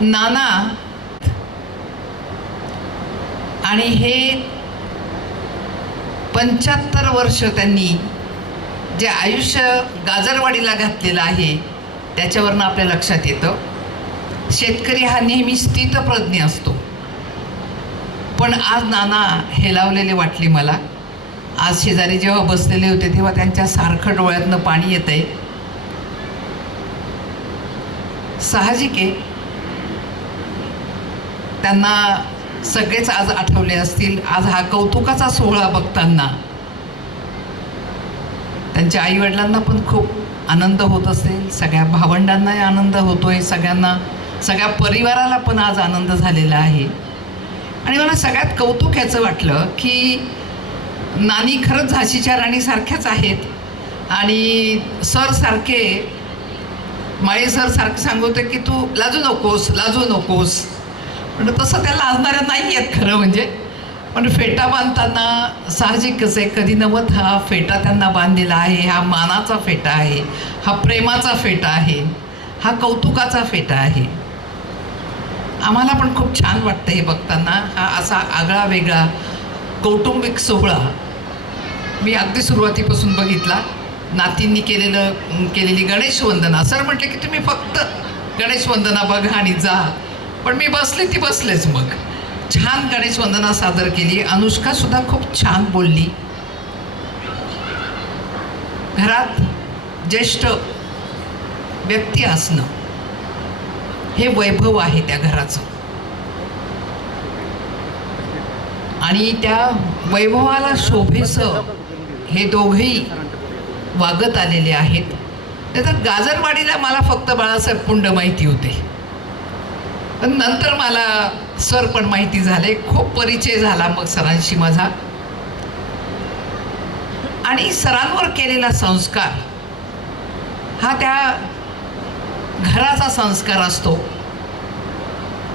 नाना आणि हे 75 वर्ष त्यांनी जे आयुष्य गाजरवाडीला घातलेलं आहे त्याच्यावरनं आपल्या लक्षात येतं. शेतकरी हा नेहमी स्थितप्रज्ञ असतो, पण आज नाना हेलावलेले वाटले मला. आज शेजारी जेव्हा बसलेले होते तेव्हा त्यांच्या सारखं डोळ्यातनं पाणी येत आहे. साहजिक आहे, त्यांना सगळेच आज आठवले असतील. आज हा कौतुकाचा सोहळा बघताना त्यांच्या आईवडिलांना पण खूप आनंद होत असेल, सगळ्या भावंडांनाही आनंद होतोय, सगळ्या परिवाराला पण आज आनंद झालेला आहे. आणि मला सगळ्यात कौतुक याचं वाटलं की नानी खरंच झाशीच्या राणीसारख्याच आहेत आणि सर सारखे, माळी सर सारखे सांगत की तू लाजू नकोस. पण तसं त्या लाजणाऱ्या नाही आहेत खरं म्हणजे. पण फेटा बांधताना साहजिकच आहे, कधी नव्वत हा फेटा त्यांना बांधलेला आहे. हा मानाचा फेटा आहे, हा प्रेमाचा फेटा आहे, हा कौतुकाचा फेटा आहे. आम्हाला पण खूप छान वाटतं हे बघताना. हा असा आगळा वेगळा कौटुंबिक सोहळा मी अगदी सुरुवातीपासून बघितला. नातींनी केलेली गणेश वंदना. सर म्हटले की तुम्ही फक्त गणेश वंदना बघा आणि जा, पण मी बसलेच. मग छान गणेश वंदना सादर केली. अनुष्का सुद्धा खूप छान बोलली. घरात ज्येष्ठ व्यक्ती असणं हे वैभव आहे त्या घराचं, आणि त्या वैभवाला शोभेसं हे दोघेही वागत आलेले आहेत. त्याच्यात गाजरवाडीला मला फक्त बाळासाहेब पुंड माहिती होते, पण नंतर मला सर पण माहिती झाले. खूप परिचय झाला मग सरांशी माझा. आणि सरांवर केलेला संस्कार हा त्या घराचा संस्कार असतो,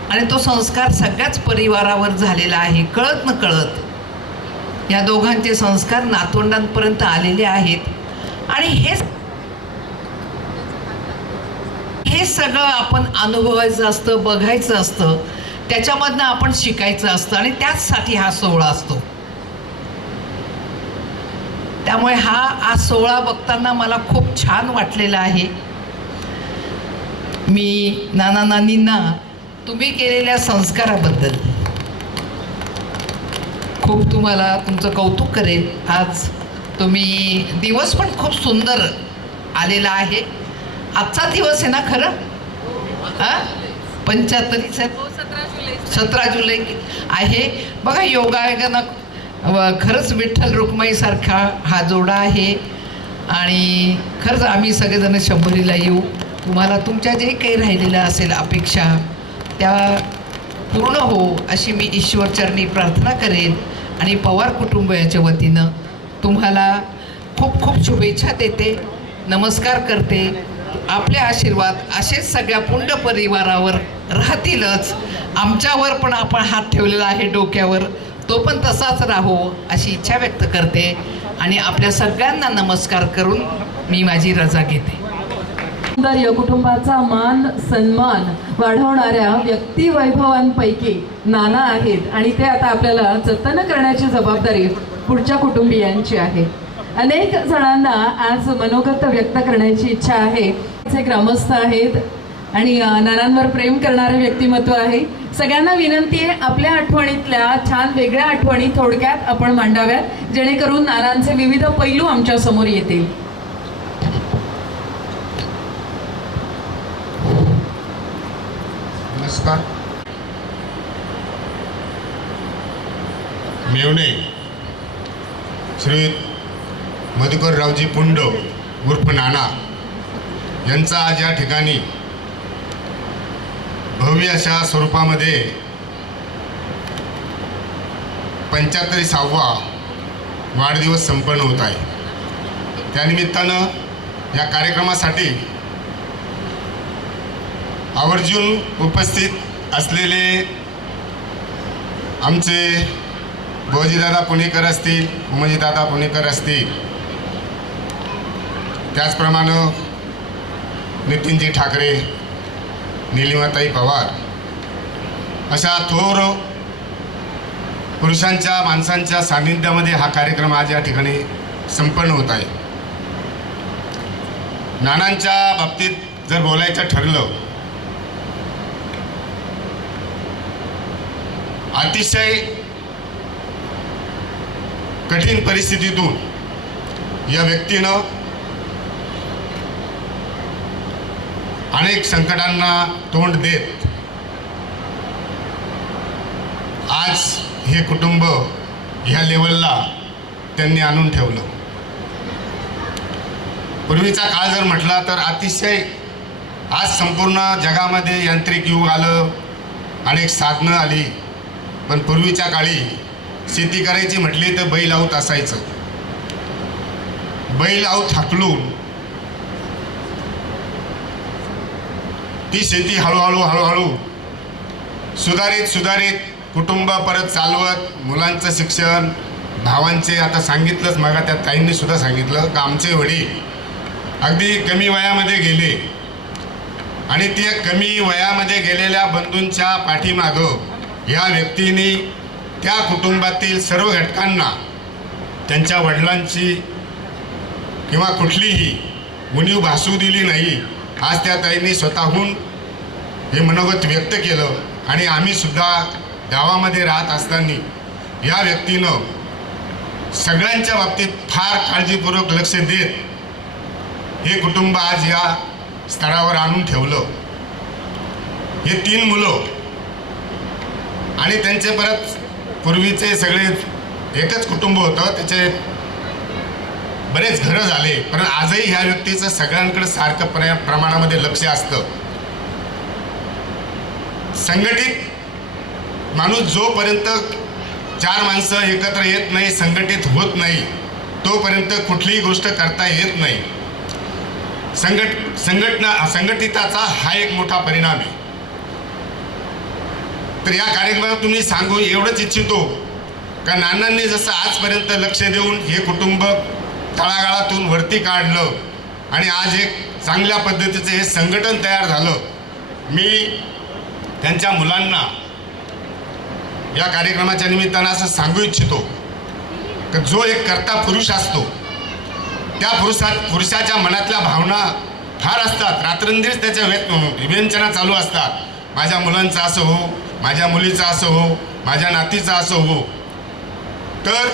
आणि तो संस्कार सगळ्याच परिवारावर झालेला आहे. कळत न कळत या दोघांचे संस्कार नातवंडांपर्यंत आलेले आहेत. आणि हे सगळं आपण अनुभवायचं असतं, बघायचं असतं, त्याच्यामधनं आपण शिकायचं असतं, आणि त्याचसाठी हा सोहळा असतो. त्यामुळे हा सोहळा बघताना मला खूप छान वाटलेला आहे. मी नाना नानींना तुम्ही केलेल्या संस्काराबद्दल खूप तुमचं कौतुक करेल. आज तुम्ही दिवस पण खूप सुंदर आलेला आहे. आजचा दिवस आहे ना खरं? हा 75 17 जुलै आहे. बघा योगायोगानं खरंच विठ्ठल रुक्माईसारखा हा जोडा आहे. आणि खरंच आम्ही सगळेजण 100रीला येऊ. तुम्हाला तुमच्या जे काही राहिलेलं असेल अपेक्षा त्या पूर्ण हो अशी मी ईश्वरचरणी प्रार्थना करेन. आणि पवार कुटुंबियाच्या वतीनं तुम्हाला खूप खूप शुभेच्छा देते, नमस्कार करते. आपले आशीर्वाद असेच सगळ्या पुंड परिवारावर राहतीलच. आमच्यावर पण आपण हात ठेवलेला आहे डोक्यावर, तो पण तसाच राहो अशी इच्छा व्यक्त करते. आणि आपल्या सगळ्यांना नमस्कार करून मी माझी रजा घेते. या कुटुंबाचा मान सन्मान वाढवणाऱ्या व्यक्तिवैभवांपैकी नाना आहेत आणि ते आता आपल्याला जतन करण्याची जबाबदारी पुढच्या कुटुंबियांची आहे. अनेक जणांना आज मनोगत व्यक्त करण्याची इच्छा आहे. जे ग्रामस्थ आहेत आणि नानांवर प्रेम करणारे व्यक्तिमत्व आहे. सगळ्यांना विनंती आहे आपल्या आठवणीतल्या छान वेगळ्या आठवणी थोडक्यात आपण मांडाव्यात जेणेकरून नानांचे विविध पैलू आमच्या समोर येतील. नमस्कार. मेवणे श्री मधुकररावजी पुंड उर्फ नाना यांचा आज या ठिकाणी भव्य अशा स्वरूपामध्ये 75वा वाढदिवस संपन्न होत आहे. त्यानिमित्तानं या कार्यक्रमासाठी आवर्जून उपस्थित असलेले आमचे बोजीदादा पुणेकर असतील, उमजीदादा पुणेकर असतील, त्याचप्रमाणे नितीनजी ठाकरे, निलिमाताई पवार अशा थोर पुरुषांच्या माणसांच्या सान्निध्यामध्ये हा कार्यक्रम आज या ठिकाणी संपन्न होत आहे. नानांच्या बाबतीत जर बोलायचं ठरलं, अतिशय कठीण परिस्थितीतून या व्यक्तीनं अनेक संकटांना तोंड देत आज हे कुटुंब ह्या लेवलला त्यांनी आणून ठेवलं. पूर्वीचा काळ जर म्हटला तर अतिशय आज संपूर्ण जगामध्ये यांत्रिक युग आलं, अनेक साधनं आली, पण पूर्वीच्या काळी शेती करायची म्हटली तर बैल आऊत असायचं. बैल आऊत हाकलून ती शेती हळूहळू सुधारित कुटुंब परत चालवत, मुलांचं शिक्षण, भावांचे आता सांगितलंच, मग त्या ताईंनी सुद्धा सांगितलं की आमचे वडील अगदी कमी वयामध्ये गेले आणि त्या कमी वयामध्ये गेलेल्या बंधूंच्या पाठीमागं ह्या व्यक्तीने त्या कुटुंबातील सर्व घटकांना त्यांच्या वडिलांची किंवा कुठलीही उणीव भासू दिली नाही. आज त्या ताईंनी स्वतःहून हे मनोगत व्यक्त केलं. आणि आम्ही सुद्धा गावामध्ये राहत असताना या व्यक्तीनं सगळ्यांच्या बाबतीत फार काळजीपूर्वक लक्ष देत हे कुटुंब आज या स्तरावर आणून ठेवलं. हे 3 मुलं आणि त्यांचे परत पूर्वीचे सगळे एकच कुटुंब होतं, त्याचे बरेच घरं झाले, पण आजही ह्या व्यक्तीचं सगळ्यांकडे सारखं प्रमाणामध्ये लक्ष असतं. संघटित माणूस जोपर्यंत 4 माणसं एकत्र येत नाही, संघटित होत नाही, तोपर्यंत कुठलीही गोष्ट करता येत नाही. संघटिताचा हा एक मोठा परिणाम आहे. तर या कार्यक्रमात तुम्ही सांगू एवढंच इच्छितो का नानांनी जसं आजपर्यंत लक्ष देऊन हे कुटुंब तळागाळातून वरती काढलं आणि आज एक चांगल्या पद्धतीचं हे संघटन तयार झालं. मी त्यांच्या मुलांना या कार्यक्रमाच्या निमित्तानं असं सांगू इच्छितो की जो एक कर्ता पुरुष असतो त्या पुरुषाच्या मनातल्या भावना फार असतात. रात्रंदिवस त्याच्या विवेचना चालू असतात. माझ्या मुलांचं असं हो, माझ्या मुलीचं असं हो, माझ्या नातीचं असं हो. तर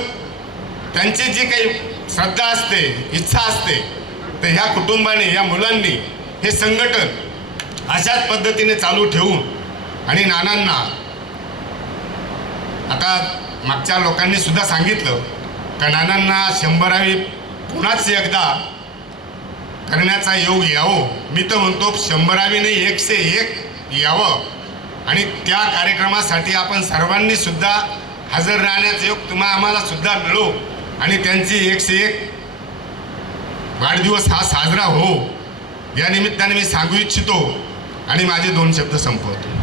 त्यांची जी काही श्रद्धा असते, इच्छा असते, तर ह्या कुटुंबाने, या मुलांनी हे संघटन अशाच पद्धतीने चालू ठेवून आणि नानांना आता मागच्या लोकांनी सुद्धा सांगितलं का नानांना 100वी पुन्हाच एकदा करण्याचा योग यावं. मी तर म्हणतो 100वी नाही 101 यावं आणि त्या कार्यक्रमासाठी आपण सर्वांनी सुद्धा हजर राहण्याचा योग आम्हाला सुद्धा मिळो आणि त्यांची 101 वाढदिवस हा साजरा हो या निमित्ताने मी सांगू इच्छितो आणि माझे 2 शब्द संपवतो.